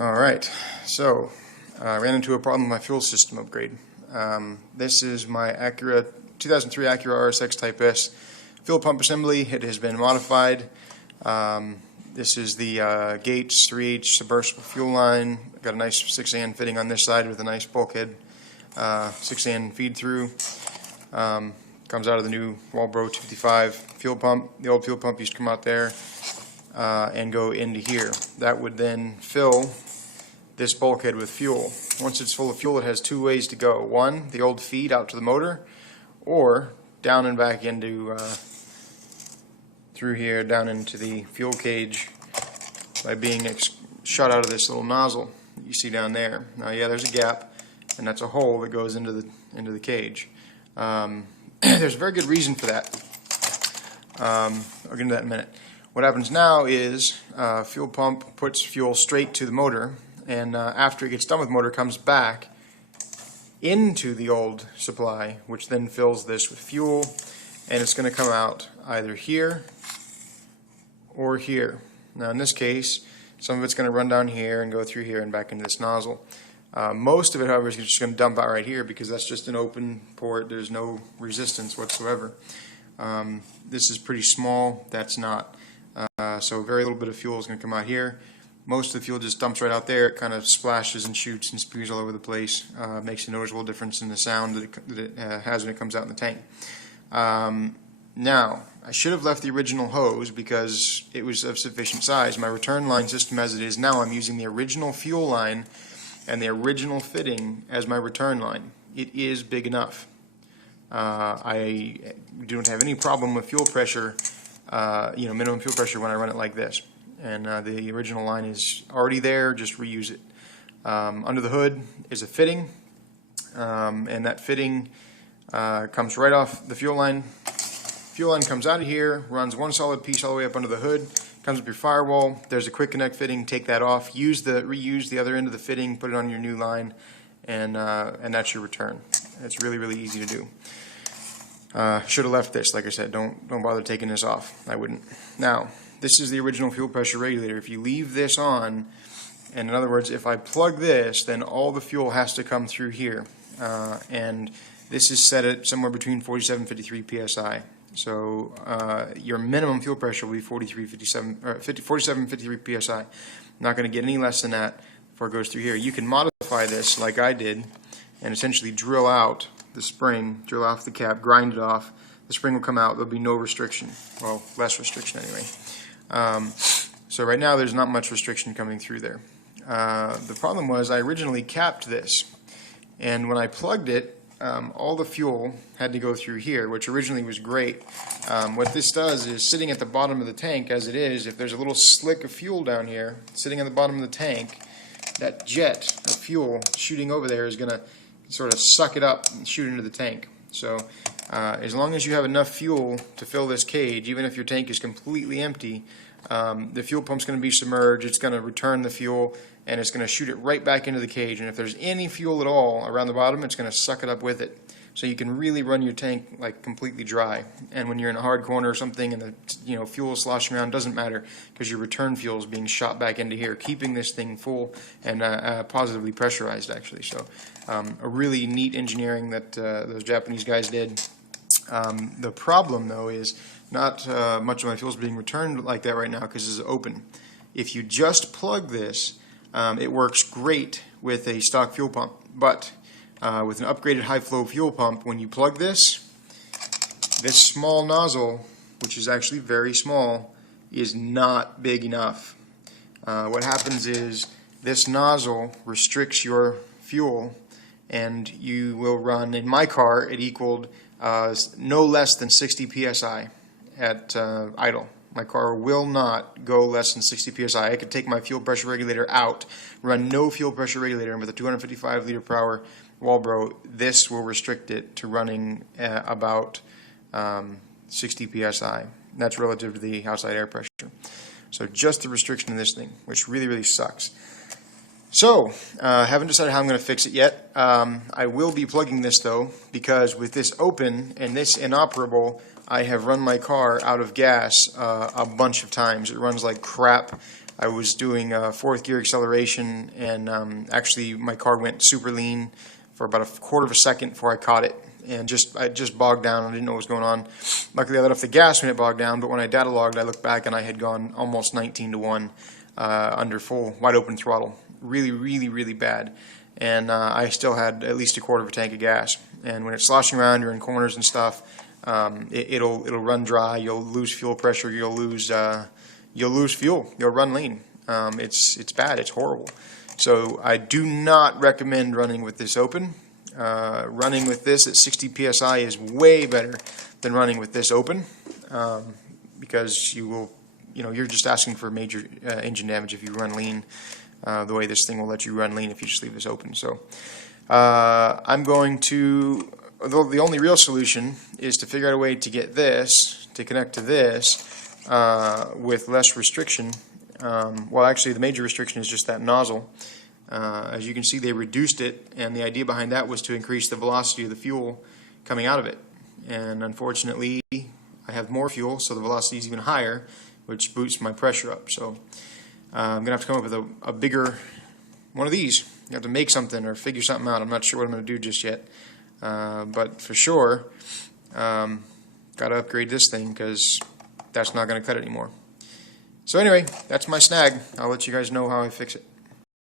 Alright, so I ran into a problem with my fuel system upgrade. This is my 2003 Aura RSX Type S fuel pump assembly. It has been modified. This is the Gates 3H submersible fuel line. Got a nice 6AN fitting on this side with a nice bulkhead 6AN feed through. Comes out of the new Walbro 255 fuel pump. The old fuel pump used to come out there and go into here. That would then fill this bulkhead with fuel. Once it's full of fuel, it has two ways to go. One, the old feed out to the motor, or down and back into through here, down into the fuel cage by being shot out of this little nozzle that you see down there. Now, yeah, there's a gap, and that's a hole that goes into the cage. There's a very good reason for that. I'll get into that in a minute. What happens now is fuel pump puts fuel straight to the motor, and after it gets done with motor, comes back into the old supply, which then fills this with fuel, and it's going to come out either here or here. Now in this case, some of it's going to run down here and go through here and back into this nozzle. Most of it, however, is just going to dump out right here because that's just an open port. There's no resistance whatsoever. This is pretty small. That's not. So very little bit of fuel is going to come out here. Most of the fuel just dumps right out there. It kind of splashes and shoots and spews all over the place. Makes a noticeable difference in the sound that it has when it comes out in the tank. Now, I should have left the original hose because it was of sufficient size. My return line system as it is now, I'm using the original fuel line and the original fitting as my return line. It is big enough. I don't have any problem with fuel pressure, minimum fuel pressure when I run it like this. And the original line is already there, just reuse it. Under the hood is a fitting, and that fitting comes right off the fuel line. Fuel line comes out of here, runs one solid piece all the way up under the hood, comes up your firewall. There's a quick connect fitting. Take that off. Reuse the other end of the fitting. Put it on your new line, and that's your return. It's really, really easy to do. Should have left this. Like I said, don't bother taking this off. I wouldn't. Now, this is the original fuel pressure regulator. If you leave this on, and in other words, if I plug this, then all the fuel has to come through here, and this is set at somewhere between 47 and 53 psi. So your minimum fuel pressure will be 47, 53 psi. Not going to get any less than that before it goes through here. You can modify this like I did and essentially drill out the spring, drill off the cap, grind it off. The spring will come out. There'll be no restriction. Well, less restriction anyway. So right now there's not much restriction coming through there. The problem was I originally capped this, and when I plugged it, all the fuel had to go through here, which originally was great. What this does is, sitting at the bottom of the tank as it is, if there's a little slick of fuel down here sitting at the bottom of the tank, that jet of fuel shooting over there is going to sort of suck it up and shoot into the tank. So as long as you have enough fuel to fill this cage, even if your tank is completely empty, the fuel pump's going to be submerged, it's going to return the fuel, and it's going to shoot it right back into the cage. And if there's any fuel at all around the bottom, it's going to suck it up with it. So you can really run your tank like completely dry. And when you're in a hard corner or something and the fuel is sloshing around, doesn't matter, because your return fuel is being shot back into here, keeping this thing full and positively pressurized, actually. So a really neat engineering that those Japanese guys did. The problem, though, is not much of my fuel is being returned like that right now because it's open. If you just plug this, it works great with a stock fuel pump, but with an upgraded high-flow fuel pump, when you plug this small nozzle, which is actually very small, is not big enough. What happens is this nozzle restricts your fuel, and you will run, in my car, it equaled no less than 60 psi at idle. My car will not go less than 60 psi. I could take my fuel pressure regulator out, run no fuel pressure regulator, and with a 255 liter per hour Walbro, this will restrict it to running about 60 psi. That's relative to the outside air pressure. So just the restriction in this thing, which really, really sucks. So, haven't decided how I'm going to fix it yet. I will be plugging this, though, because with this open and this inoperable, I have run my car out of gas a bunch of times. It runs like crap. I was doing fourth gear acceleration, and actually my car went super lean for about a quarter of a second before I caught it, and I just bogged down. I didn't know what was going on. Luckily I let off the gas when it bogged down, but when I data logged, I looked back and I had gone almost 19 to 1 under full wide open throttle. Really, really, really bad. And I still had at least a quarter of a tank of gas. And when it's sloshing around, you're in corners and stuff, it'll run dry. You'll lose fuel pressure. You'll lose fuel. You'll run lean. It's bad. It's horrible. So I do not recommend running with this open. Running with this at 60 psi is way better than running with this open, because you're just asking for major engine damage if you run lean. The way this thing will let you run lean if you just leave this open. So I'm going to, the only real solution is to figure out a way to get this to connect to this with less restriction. Well, actually the major restriction is just that nozzle. As you can see, they reduced it, and the idea behind that was to increase the velocity of the fuel coming out of it. And unfortunately I have more fuel, so the velocity is even higher, which boosts my pressure up. So I'm going to have to come up with a bigger one of these. You have to make something or figure something out. I'm not sure what I'm going to do just yet. But for sure, got to upgrade this thing, because that's not going to cut it anymore. So anyway, that's my snag. I'll let you guys know how I fix it.